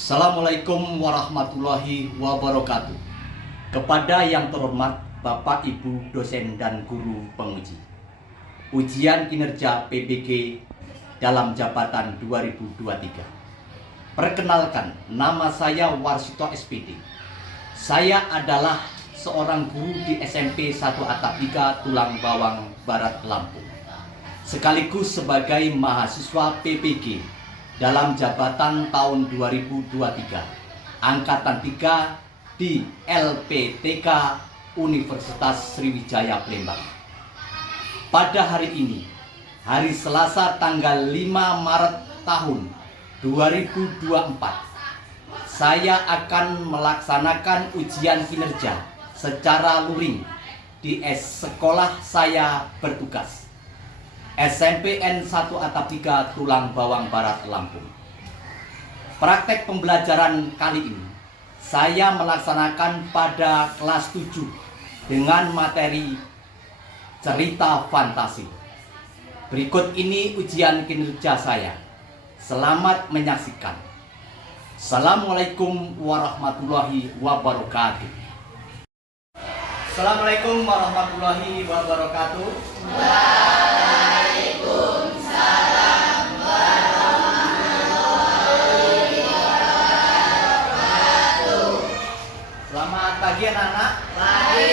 Assalamualaikum warahmatullahi wabarakatuh. Kepada yang terhormat Bapak Ibu dosen dan guru penguji, ujian kinerja PBG dalam jabatan 2023. Perkenalkan, nama saya Warsito SPD. Saya adalah seorang guru di SMP 1 Atap 3 Tulang Bawang Barat, Lampung, sekaligus sebagai mahasiswa PBG dalam jabatan tahun 2023 Angkatan 3 di LPTK Universitas Sriwijaya Palembang. Pada hari ini, hari Selasa tanggal 5 Maret tahun 2024, saya akan melaksanakan ujian kinerja secara luring di sekolah saya bertugas, SMPN 1 Atap 3 Tulang Bawang Barat, Lampung. Praktek pembelajaran kali ini saya melaksanakan pada kelas 7 dengan materi cerita fantasi. Berikut ini ujian kinerja saya. Selamat menyaksikan. Assalamualaikum warahmatullahi wabarakatuh. Assalamualaikum warahmatullahi wabarakatuh. Selamat pagi anak-anak. Pagi.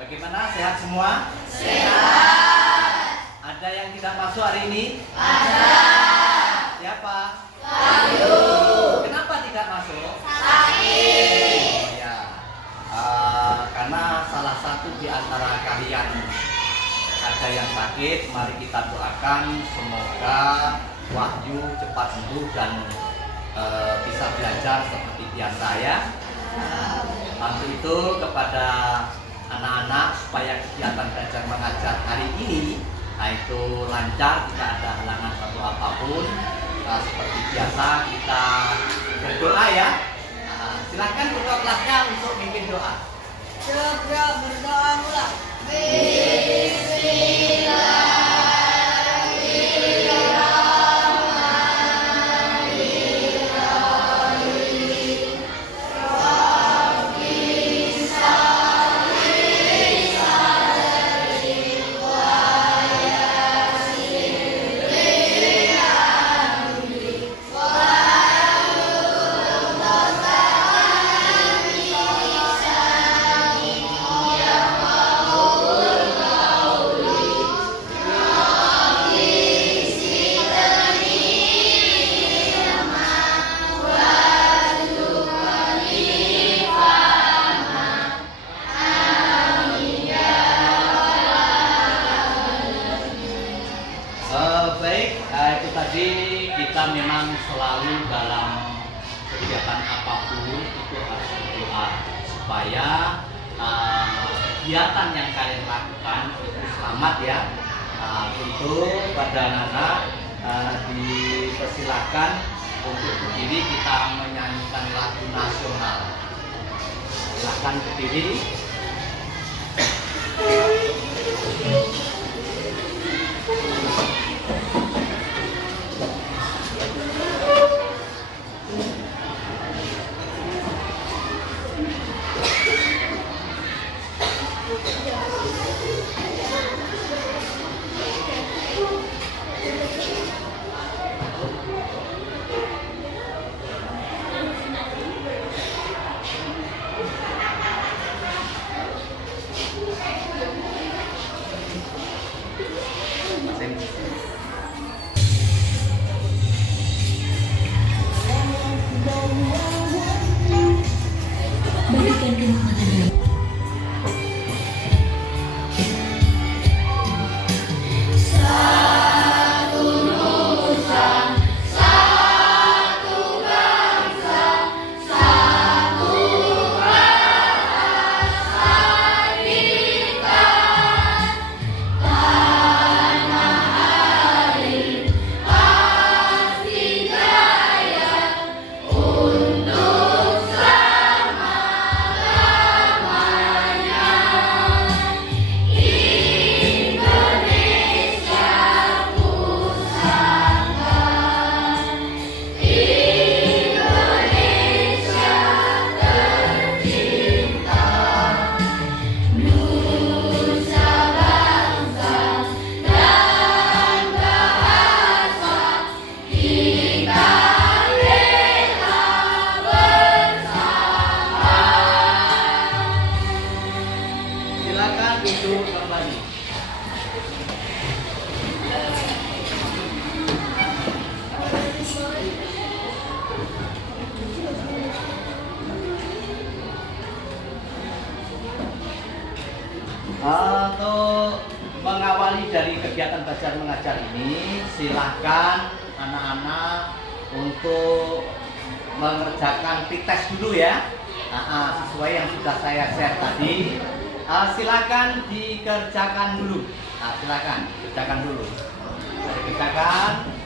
Bagaimana, sehat semua? Sehat. Ada yang tidak masuk hari ini? Ada. Siapa? Ayu. Kenapa tidak masuk? Sakit. Oh ya, karena salah satu di antara kalian ada yang sakit. Mari kita doakan semoga Wahyu cepat sembuh dan bisa belajar seperti biasa ya. Untuk itu kepada anak-anak supaya kegiatan belajar mengajar hari ini itu lancar, tidak ada halangan satu apapun. Seperti biasa kita berdoa ya. Silakan ketua kelasnya untuk memimpin doa. Coba berdoa mula. Itu tadi kita memang selalu dalam kegiatan apapun itu harus berdoa supaya kegiatan yang kalian lakukan itu selamat ya. Tentu pada anak-anak dipersilakan untuk berdiri, kita menyanyikan lagu nasional. Silakan berdiri. mengawali dari kegiatan belajar mengajar ini, silahkan anak-anak untuk mengerjakan pretest dulu ya. Sesuai yang sudah saya share tadi. Silakan dikerjakan dulu. Silakan kerjakan dulu. Kerjakan.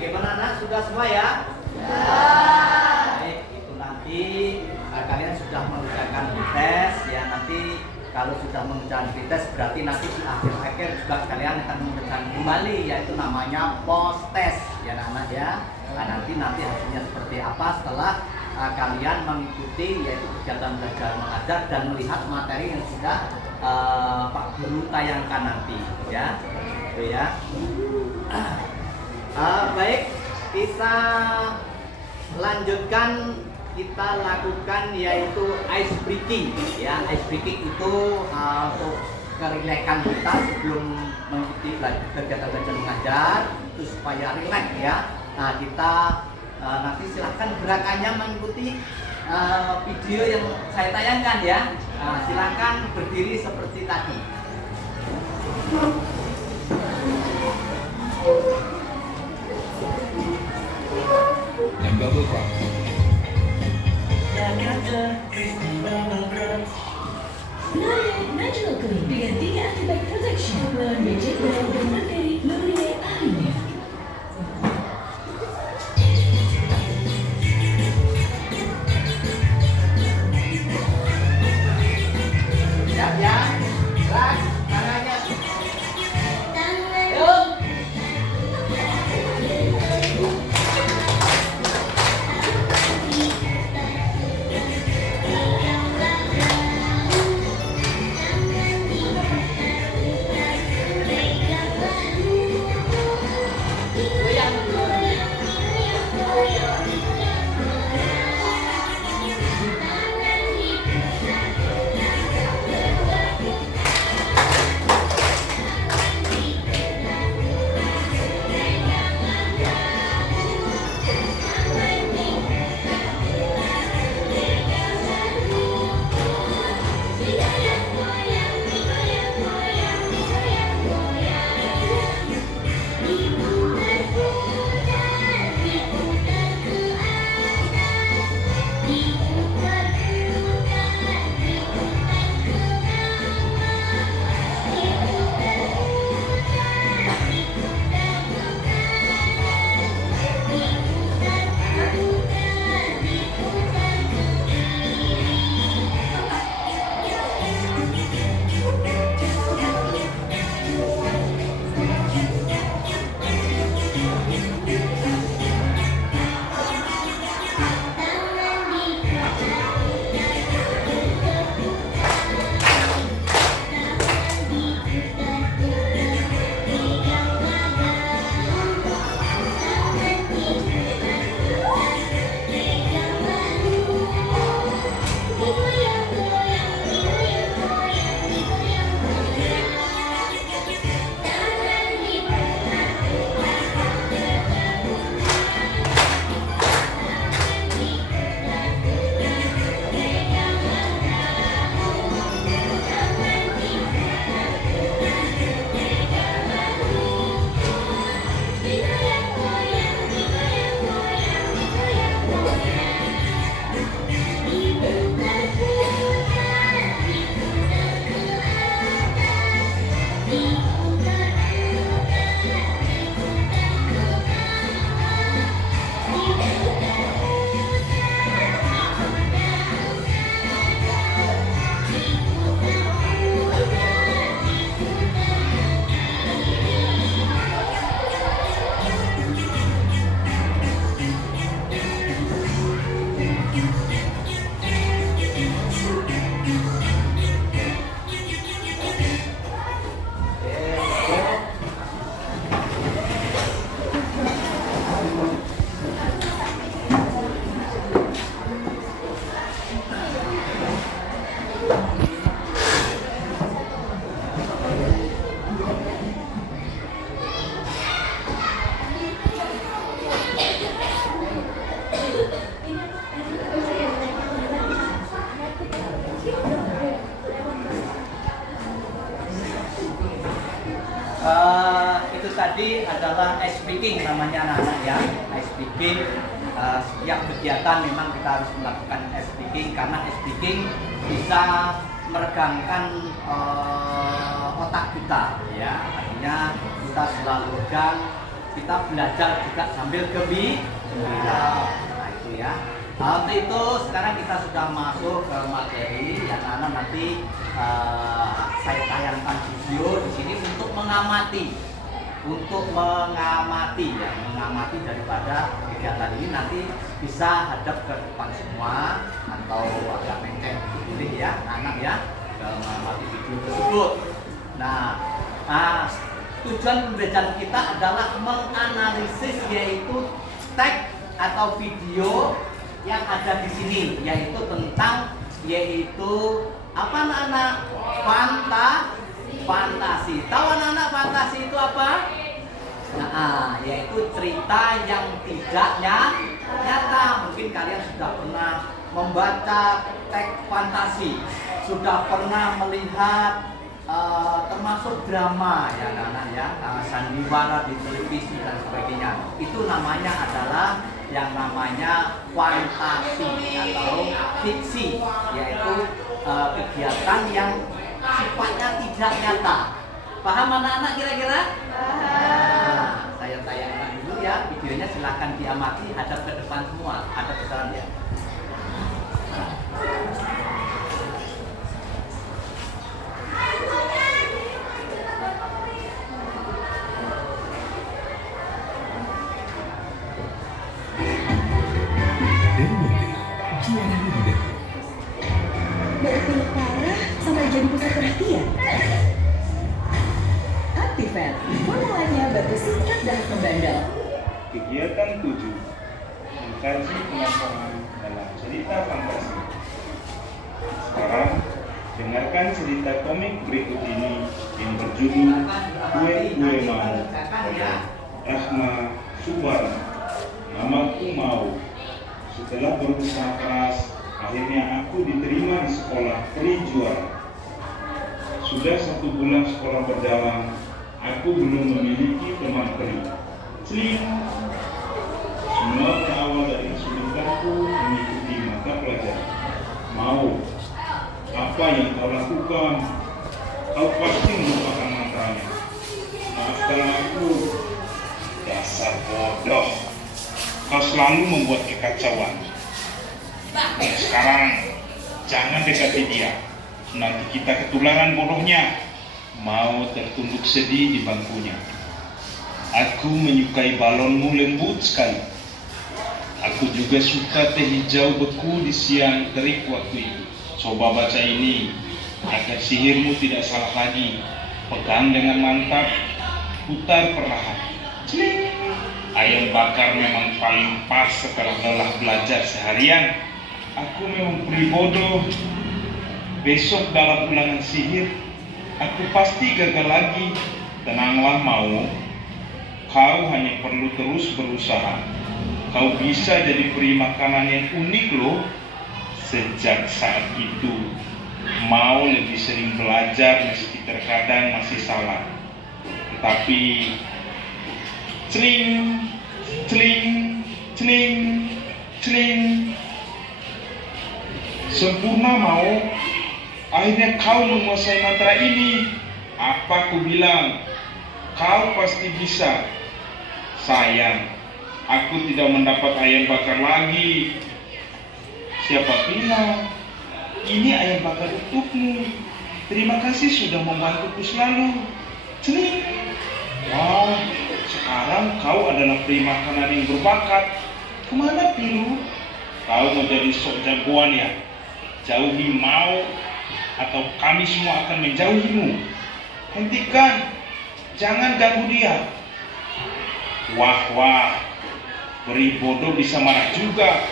Bagaimana anak? Sudah semua ya? Baik, itu nanti kalian sudah mengerjakan tes ya. Nanti kalau sudah mengerjakan tes berarti nanti di akhir-akhir juga kalian akan mengerjakan kembali, yaitu namanya post test ya anak-anak ya. Nanti hasilnya seperti apa setelah kalian mengikuti yaitu kegiatan belajar mengajar dan melihat materi yang sudah Pak Guru tayangkan nanti ya. Itu ya. Baik, kita lanjutkan, kita lakukan yaitu ice breaking ya. Ice breaking itu untuk kerileksan kita sebelum mengikuti kegiatan belajar mengajar itu supaya rileks ya. Kita nanti silahkan gerakannya mengikuti video yang saya tayangkan ya. Silahkan berdiri seperti tadi. And bubble wrap. Natural Clean dengan 3 antibiotic protection melawan becek dan bakteri L'Oreal Alina. Siap ya, gerak tangannya. adalah ice speaking namanya anak-anak ya. Ice speaking, setiap kegiatan memang kita harus melakukan ice speaking karena ice speaking bisa meregangkan otak kita ya. Artinya kita selalu regang, kita belajar juga sambil gembira. Nah itu ya. Untuk itu sekarang kita sudah masuk ke materi yang anak nanti saya tayangkan video di sini untuk mengamati ya, mengamati daripada kegiatan ini nanti bisa hadap ke depan semua atau agak menceng pilih ya anak ya mengamati video tersebut. Nah, tujuan pembelajaran kita adalah menganalisis yaitu teks atau video yang ada di sini yaitu tentang apa anak-anak? Fantasi. Tahu anak-anak fantasi itu apa? Nah, yaitu cerita yang tidak nyata. Mungkin kalian sudah pernah membaca teks fantasi, sudah pernah melihat termasuk drama ya anak-anak ya, sandiwara di televisi dan sebagainya. Itu namanya adalah yang namanya fantasi atau fiksi, yaitu kegiatan yang sifatnya tidak nyata. Paham anak-anak kira-kira? Nah, saya tayangkan dulu ya videonya, silahkan diamati, hadap ke depan semua, hadap ke depan ya. Berpilih parah sampai jadi pusat perhatian. Actifed, formulanya batu singkat dan membandel. Kegiatan 7. Mengkaji penasaran dalam cerita fantasi. Sekarang, dengarkan cerita komik berikut ini yang berjudul Gue Mau oleh Rahma Subara. Namaku Mau. Setelah berusaha keras, akhirnya aku diterima di sekolah peri juara. Sudah 1 bulan sekolah berjalan, aku belum memiliki teman peri. Celing. Semua berawal dari kesulitanku mengikuti mata pelajaran. Mau, apa yang kau lakukan? Kau pasti melupakan mantranya. Maafkan aku, dasar bodoh. Kau selalu membuat kekacauan. Sekarang jangan dekati dia. Nanti kita ketularan bodohnya. Mau tertunduk sedih di bangkunya. Aku menyukai balonmu lembut sekali. Aku juga suka teh hijau beku di siang terik waktu itu. Coba baca ini agar sihirmu tidak salah lagi. Pegang dengan mantap, putar perlahan. Celing. Ayam bakar memang paling pas setelah lelah belajar seharian. Aku memang peri bodoh. Besok dalam ulangan sihir, aku pasti gagal lagi. Tenanglah Mau. Kau hanya perlu terus berusaha. Kau bisa jadi peri makanan yang unik loh. Sejak saat itu, Mau lebih sering belajar meski terkadang masih salah. Tetapi celing, celing, celing, celing. Sempurna Mau. Akhirnya kau menguasai mantra ini. Apa ku bilang? Kau pasti bisa. Sayang, aku tidak mendapat ayam bakar lagi. Siapa bilang? Ini ayam bakar untukmu. Terima kasih sudah membantuku selalu. Celing. Wah, sekarang kau adalah peri makanan yang berbakat. Kemana Pilu? Kau mau jadi sok jagoan ya? Jauhi Mau, atau kami semua akan menjauhimu. Hentikan, jangan ganggu dia. Wah, peri bodoh bisa marah juga.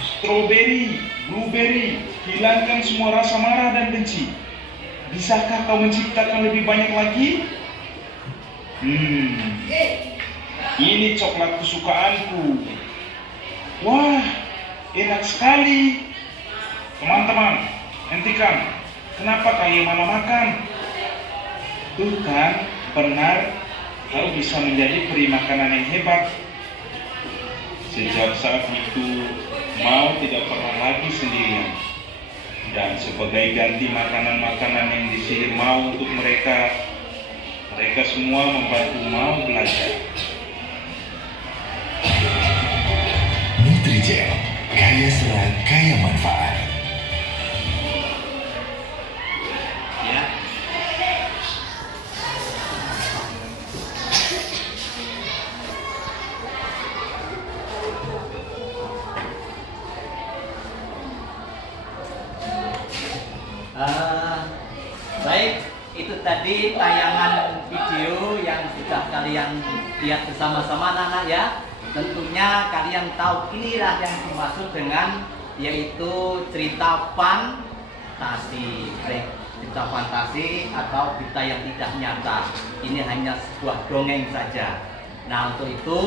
Strawberry, blueberry, hilangkan semua rasa marah dan benci. Bisakah kau menciptakan lebih banyak lagi? Ini coklat kesukaanku. Wah, enak sekali. Teman-teman, hentikan. Kenapa kalian malah makan? Tuh kan, benar. kau bisa menjadi peri makanan yang hebat. Sejak saat itu, Mao tidak pernah lagi sendirian. Dan sebagai ganti makanan-makanan yang disihir Mao untuk mereka, mereka semua membantu Mao belajar. Nutrijel, kaya serat, kaya manfaat. Ya. Baik, itu tadi tayangan video yang sudah kalian lihat bersama-sama anak-anak ya. Tentunya kalian tahu inilah yang dimaksud dengan yaitu cerita fantasi. Cerita fantasi atau cerita yang tidak nyata. Ini hanya sebuah dongeng saja. Nah, untuk itu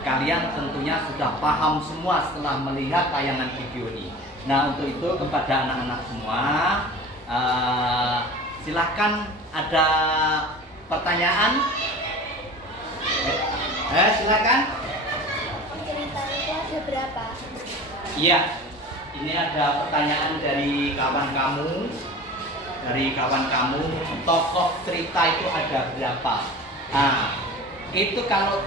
kalian tentunya sudah paham semua setelah melihat tayangan video ini. Nah, untuk itu kepada anak-anak semua, silahkan ada pertanyaan. Silakan. Cerita itu ada berapa? Iya, ini ada pertanyaan dari kawan kamu. Tokoh cerita itu ada berapa? Nah, itu kalau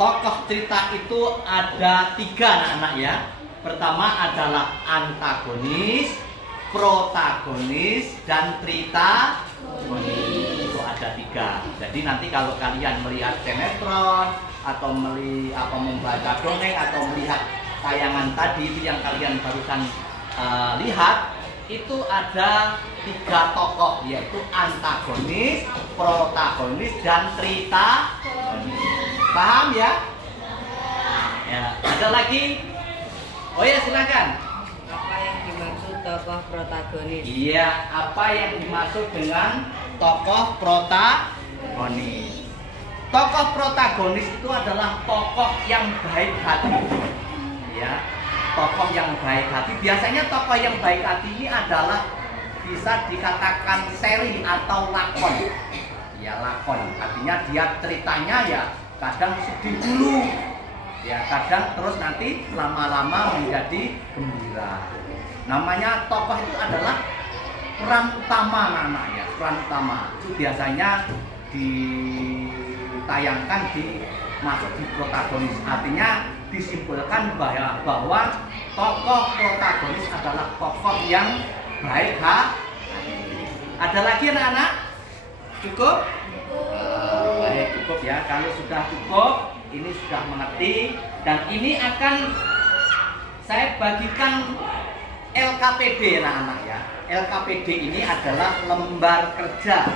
tokoh cerita itu ada 3 anak-anak ya. Pertama adalah antagonis, protagonis, dan tritagonis. Itu ada 3. Jadi nanti kalau kalian melihat sinetron atau membaca dongeng atau melihat tayangan tadi itu yang kalian barusan lihat, itu ada 3 tokoh, yaitu antagonis, protagonis, dan tritagonis. Paham ya? Ya, ada lagi? Oh ya, silakan. Apa yang dimaksud tokoh protagonis? Iya, apa yang dimaksud dengan tokoh protagonis? Tokoh protagonis itu adalah tokoh yang baik hati. Ya, tokoh yang baik hati. Biasanya tokoh yang baik hati ini adalah bisa dikatakan seri atau lakon. Ya, lakon. Artinya dia ceritanya ya kadang sedih dulu. Ya, kadang terus nanti lama-lama menjadi gembira. Namanya tokoh itu adalah peran utama anak-anak ya, peran utama. Itu biasanya ditayangkan masuk di protagonis. Artinya disimpulkan bahwa tokoh protagonis adalah tokoh yang baik hati. Ada lagi anak-anak? Cukup? Baik, cukup ya. Kalau sudah cukup, ini sudah mengerti, dan ini akan saya bagikan LKPD anak-anak ya. LKPD ini adalah lembar kerja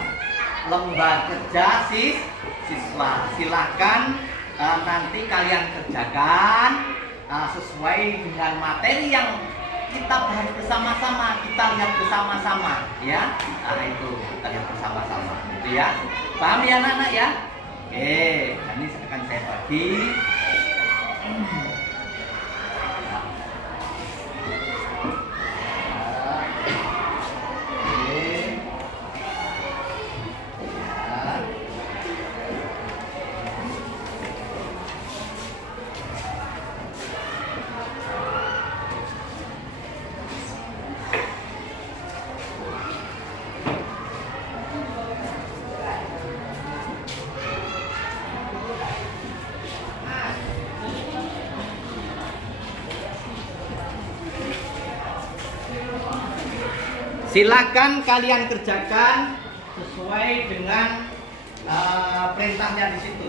siswa. Silakan nanti kalian kerjakan sesuai dengan materi yang kita bahas bersama-sama, kita lihat bersama-sama ya. Nah, itu kita lihat bersama-sama gitu ya. Paham ya anak-anak ya? Oke, ini akan saya bagi. Silakan kalian kerjakan sesuai dengan perintahnya di situ.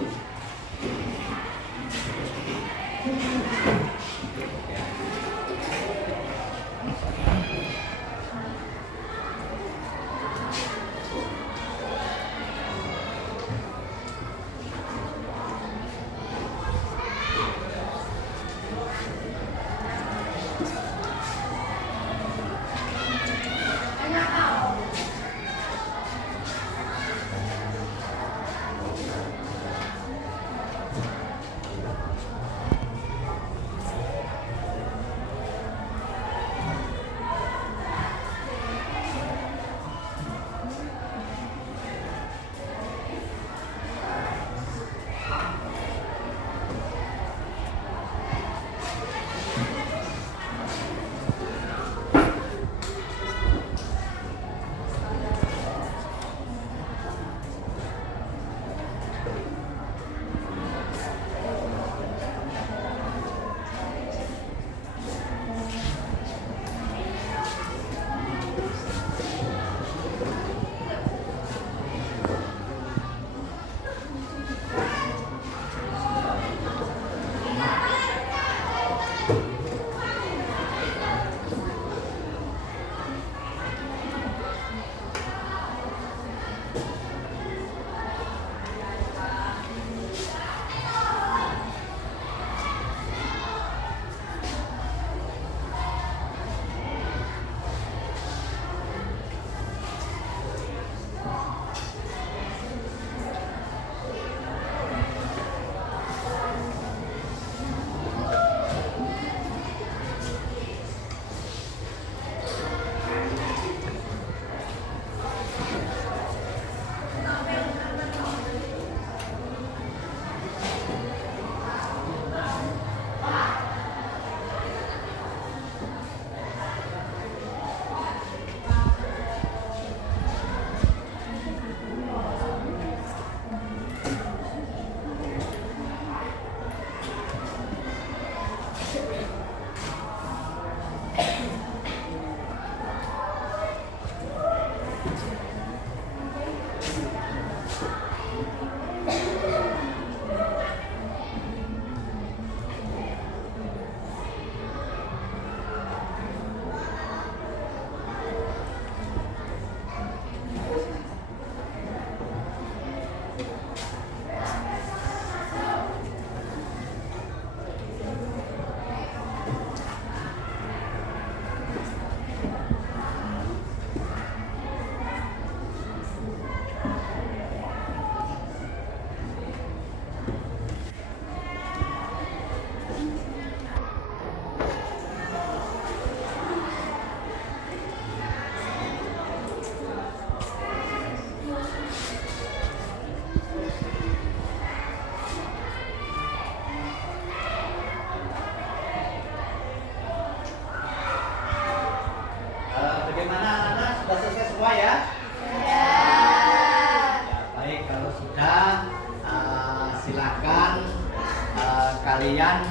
kalian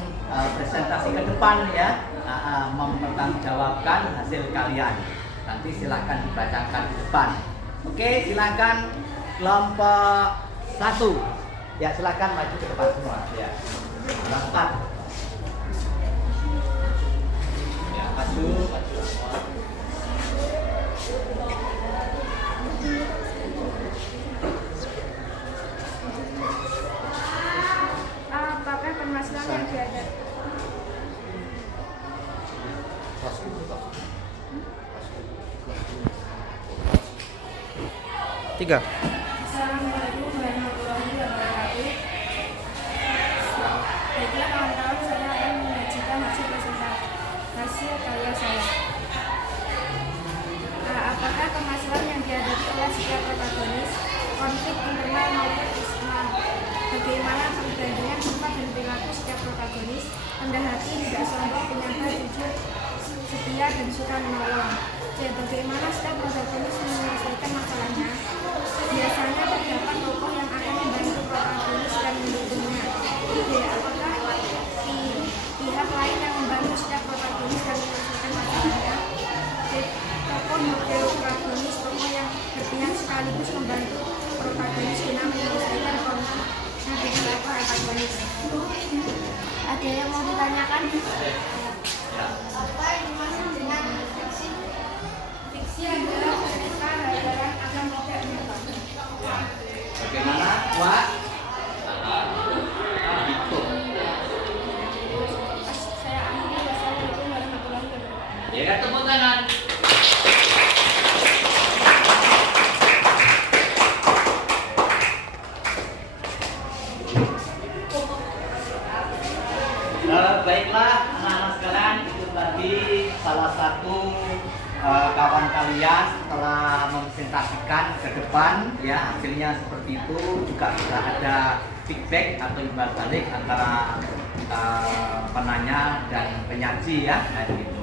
presentasi ke depan ya, mempertanggungjawabkan hasil kalian. Nanti silahkan dibacakan di depan. Oke, silakan kelompok 1. Ya, silakan maju ke depan semua. Ya, kelompok 4. Ya, maju. Apakah permasalahan yang dihadapi? Tiga. Assalamualaikum warahmatullahi wabarakatuh. Baiklah kawan-kawan, saya akan menyajikan hasil karya saya. Apakah permasalahan yang dihadapi oleh setiap protagonis, konflik internal maupun eksternal? Bagaimana perbandingan sifat dan perilaku setiap protagonis? Rendah hati, tidak sombong, penyantun, jujur, setia, dan suka menolong. Bagaimana setiap protagonis menyelesaikan masalahnya? Biasanya terdapat tokoh yang akan membantu protagonis dan mendukungnya. Apakah pihak lain yang membantu setiap protagonis dan menyelesaikan masalahnya? Tokoh model protagonis, tokoh yang berpihak sekaligus membantu protagonis guna menyelesaikan konflik dengan protagonis. Ada yang mau ditanyakan? Apa yang dimaksud dengan fiksi? Fiksi adalah cerita halaran akan tidak nyata. Bagaimana, Wak? Itu. Saya akhiri. Wassalamualaikum warahmatullahi wabarakatuh. Ya, tepuk tangan. Baiklah anak-anak sekalian, itu tadi salah satu kawan kalian telah mempresentasikan ke depan ya, hasilnya seperti itu. Juga sudah ada feedback atau imbal balik antara penanya dan penyaji ya, kayak gitu.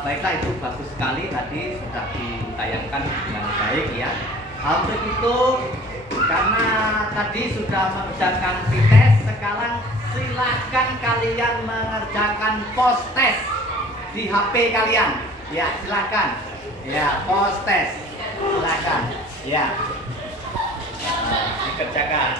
Baiklah, itu bagus sekali, tadi sudah ditayangkan dengan baik ya. Untuk itu, karena tadi sudah mengerjakan tes, sekarang silahkan kalian mengerjakan post test di HP kalian. Ya, silahkan. Ya, post test. Silahkan. Ya. Dikerjakan.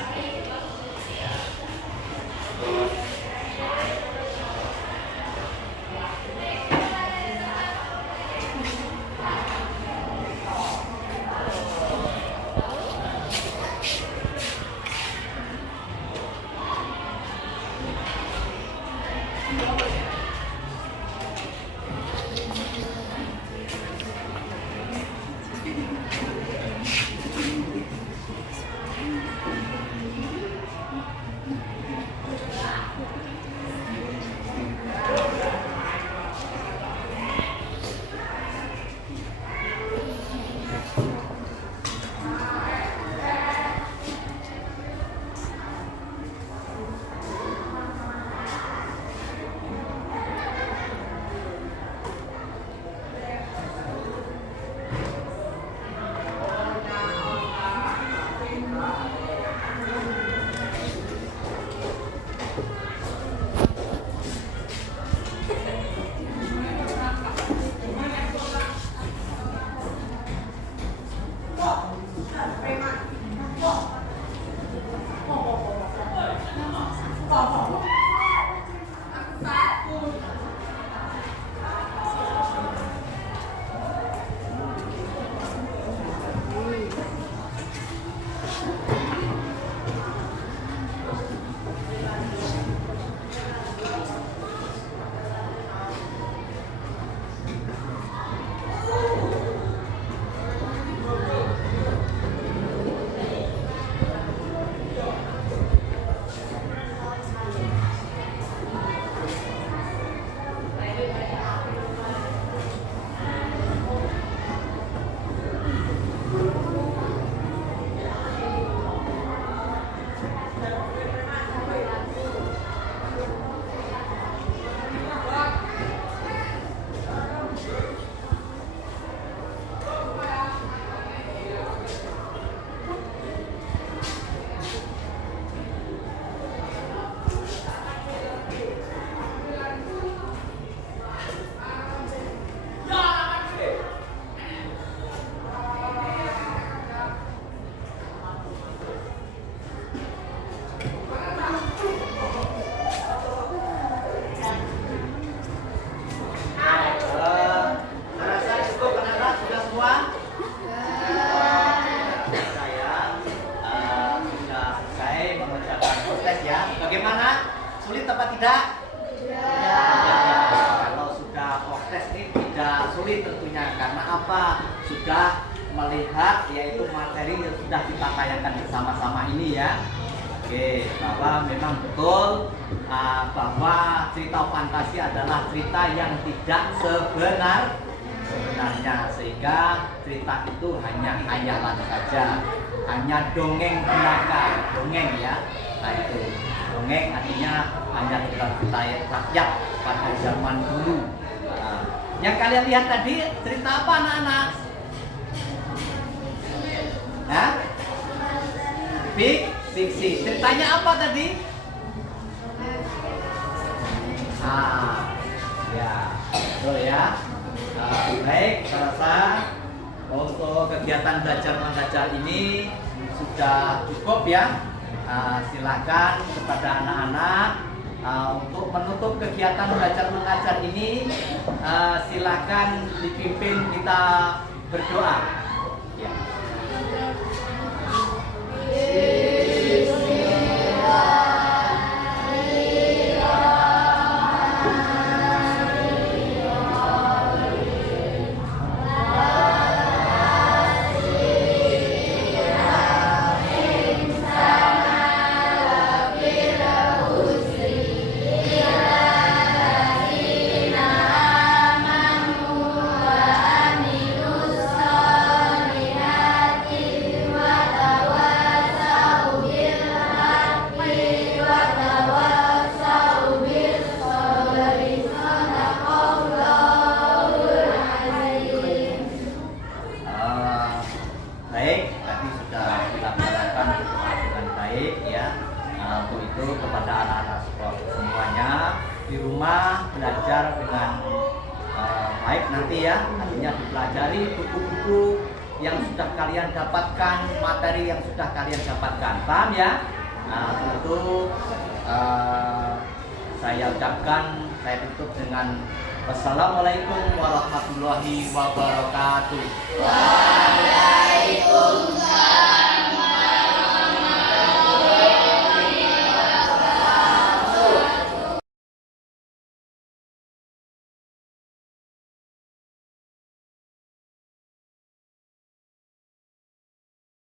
Bagaimana? Sulit apa tidak? Ya, kalau sudah proses ini tidak sulit tentunya. Karena apa? Sudah melihat yaitu materi yang sudah kita tayangkan bersama-sama ini ya. Oke, bahwa memang betul bahwa cerita fantasi adalah cerita yang tidak sebenarnya, sehingga cerita itu hanya khayalan saja, hanya dongeng belaka, dongeng ya. Nah itu dongeng artinya hanya cerita rakyat pada zaman dulu. Yang kalian lihat tadi cerita apa anak-anak? Nah, fiksi. Ceritanya apa tadi? Ya, betul ya. Baik, saya rasa untuk kegiatan belajar mengajar ini sudah cukup ya. Silakan kepada anak-anak untuk menutup kegiatan belajar mengajar ini, silakan dipimpin kita berdoa. Ya. Baik, tadi sudah kita bicarakan dengan baik ya. Untuk itu kepada anak-anak sekolah semuanya di rumah belajar dengan baik nanti ya. Artinya dipelajari buku-buku yang sudah kalian dapatkan, materi yang sudah kalian dapatkan. Paham ya? Tentu saya ucapkan, saya tutup dengan wassalamualaikum warahmatullahi wabarakatuh. Waalaikumsalam.